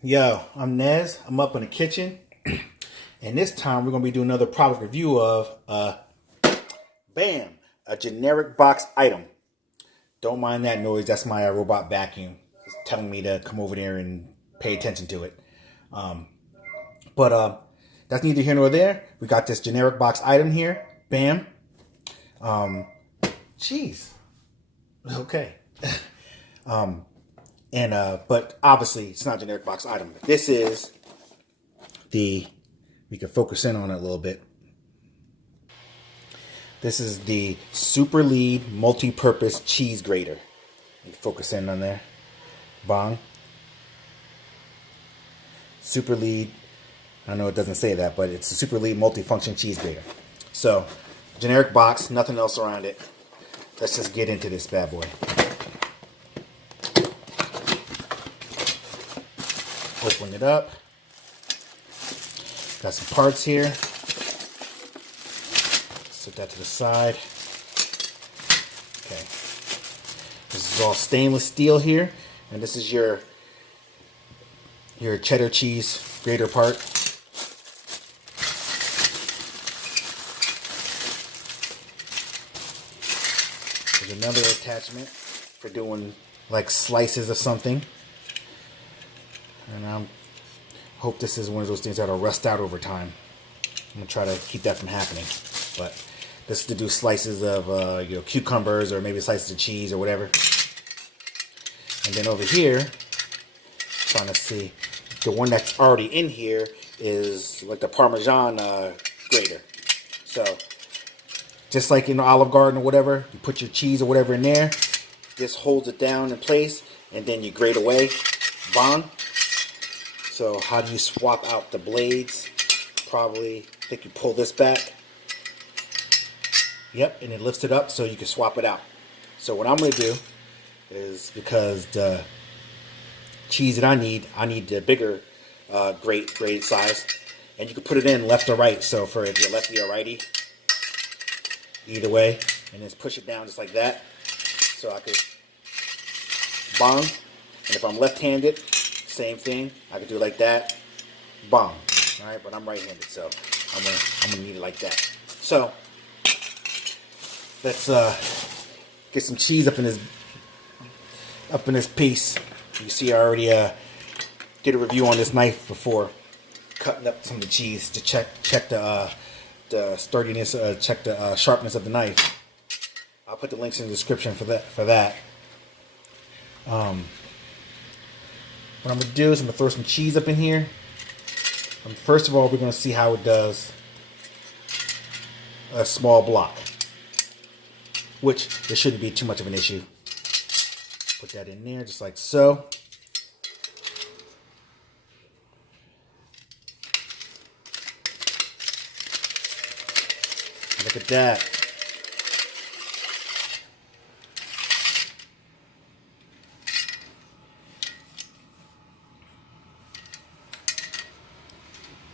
Yo, I'm Nez. I'm up in the kitchen, and this time we're gonna be doing another product review of bam, a generic box item. Don't mind that noise. That's my robot vacuum. It's telling me to come over there and pay attention to it. But that's neither here nor there. We got this generic box item here. Bam. Jeez. Okay. But obviously it's not a generic box item. This is we can focus in on it a little bit. This is the Superelead multi-purpose cheese grater. You focus in on there. Bong. Superelead. I know it doesn't say that, but it's a Superelead multi-function cheese grater. So, generic box, nothing else around it. Let's just get into this bad boy. Open it up. Got some parts here. Set that to the side. Okay. This is all stainless steel here, and this is your cheddar cheese grater part. There's another attachment for doing like slices of something. And I hope this is one of those things that'll rust out over time. I'm gonna try to keep that from happening. But this is to do slices of cucumbers or maybe slices of cheese or whatever. And then over here, trying to see, the one that's already in here is like the Parmesan grater. So just like in Olive Garden or whatever, you put your cheese or whatever in there. This holds it down in place, and then you grate away. Bong. So how do you swap out the blades? Probably, I think you pull this back. Yep, and it lifts it up so you can swap it out. So what I'm going to do is, because the cheese that I need the bigger grate size. And you can put it in left or right. So for if you're lefty or righty, either way. And just push it down just like that. So I could bong. And if I'm left-handed, same thing. I could do it like that. Bong. Alright, but I'm right-handed, so I'm gonna need it like that. So let's get some cheese up in this piece. You see, I already did a review on this knife before, cutting up some of the cheese to check the sturdiness, check the sharpness of the knife. I'll put the links in the description for that. What I'm going to do is I'm going to throw some cheese up in here. First of all, we're going to see how it does a small block, which there shouldn't be too much of an issue. Put that in there just like so. Look at that.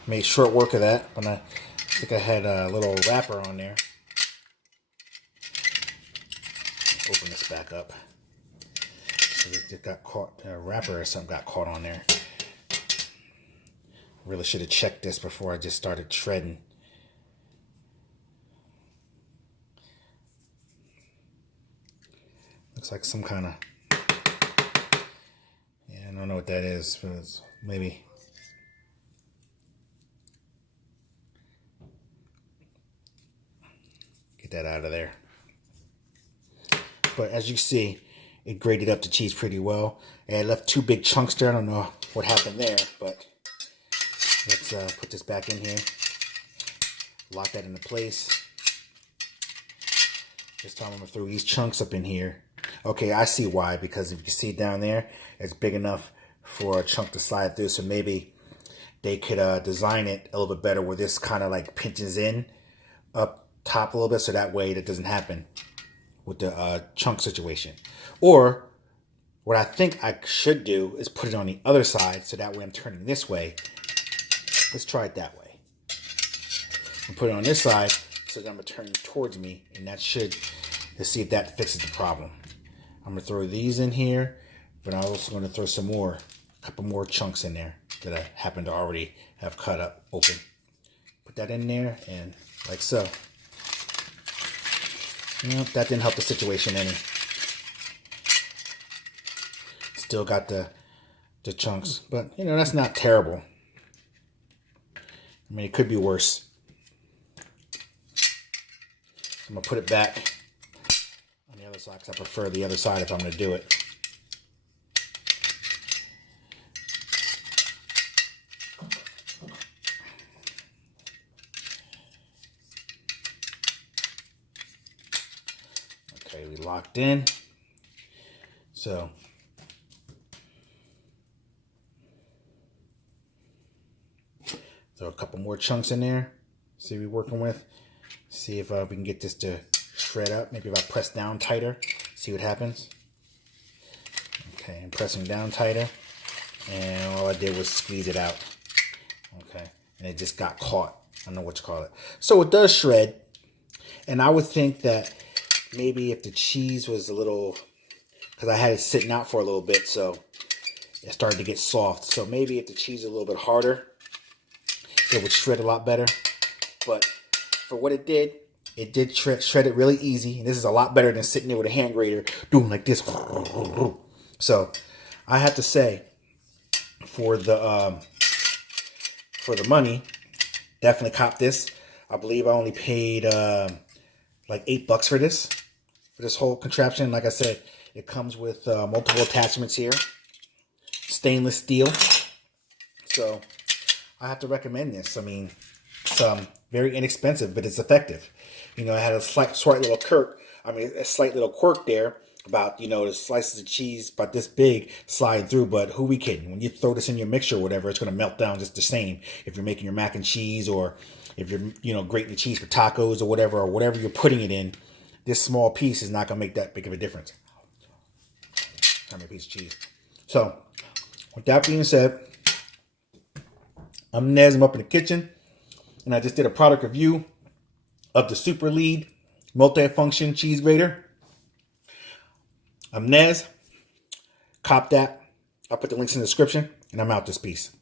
Made short work of that, but I think I had a little wrapper on there. Open this back up. It got caught, a wrapper or something got caught on there. Really should have checked this before I just started shredding. Looks like some kind of, I don't know what that is, but it's maybe. Get that out of there. But as you see, it grated up the cheese pretty well. And I left two big chunks there. I don't know what happened there, but let's put this back in here. Lock that into place. This time I'm going to throw these chunks up in here. Okay, I see why. Because if you see down there, it's big enough for a chunk to slide through. So maybe they could design it a little bit better where this kind of like pinches in up top a little bit, so that way that doesn't happen with the chunk situation. Or what I think I should do is put it on the other side, so that way I'm turning this way. Let's try it that way. And put it on this side so that I'm going to turn towards me, and that should, let's see if that fixes the problem. I'm going to throw these in here, but I'm also going to throw some more couple more chunks in there that I happen to already have cut up open. Put that in there and like so. Nope, that didn't help the situation any. Still got the chunks, but you know, that's not terrible. I mean, it could be worse. I'm gonna put it back on the other side because I prefer the other side if I'm gonna do it. Okay, we locked in. So throw a couple more chunks in there. See what we're working with. See if we can get this to shred up. Maybe if I press down tighter, see what happens. Okay, I'm pressing down tighter, and all I did was squeeze it out. Okay, and it just got caught. I don't know what you call it. So it does shred, and I would think that maybe if the cheese was a little, because I had it sitting out for a little bit, so it started to get soft. So maybe if the cheese is a little bit harder, it would shred a lot better. But for what it did shred it really easy. And this is a lot better than sitting there with a hand grater doing like this. So I have to say, for the money, definitely cop this. I believe I only paid like $8 for this whole contraption. Like I said, it comes with multiple attachments here, stainless steel. So I have to recommend this. I mean, it's very inexpensive, but it's effective. You know, it had a slight little quirk there about, you know, the slices of cheese about this big sliding through. But who we kidding? When you throw this in your mixture or whatever, it's going to melt down just the same. If you're making your mac and cheese, or if you're, you know, grating the cheese for tacos or whatever you're putting it in, this small piece is not going to make that big of a difference. Tiny piece of cheese. So, with that being said, I'm Nez. I'm up in the kitchen, and I just did a product review of the Superelead multi-function cheese grater. I'm Nez. Cop that. I'll put the links in the description, and I'm out this piece.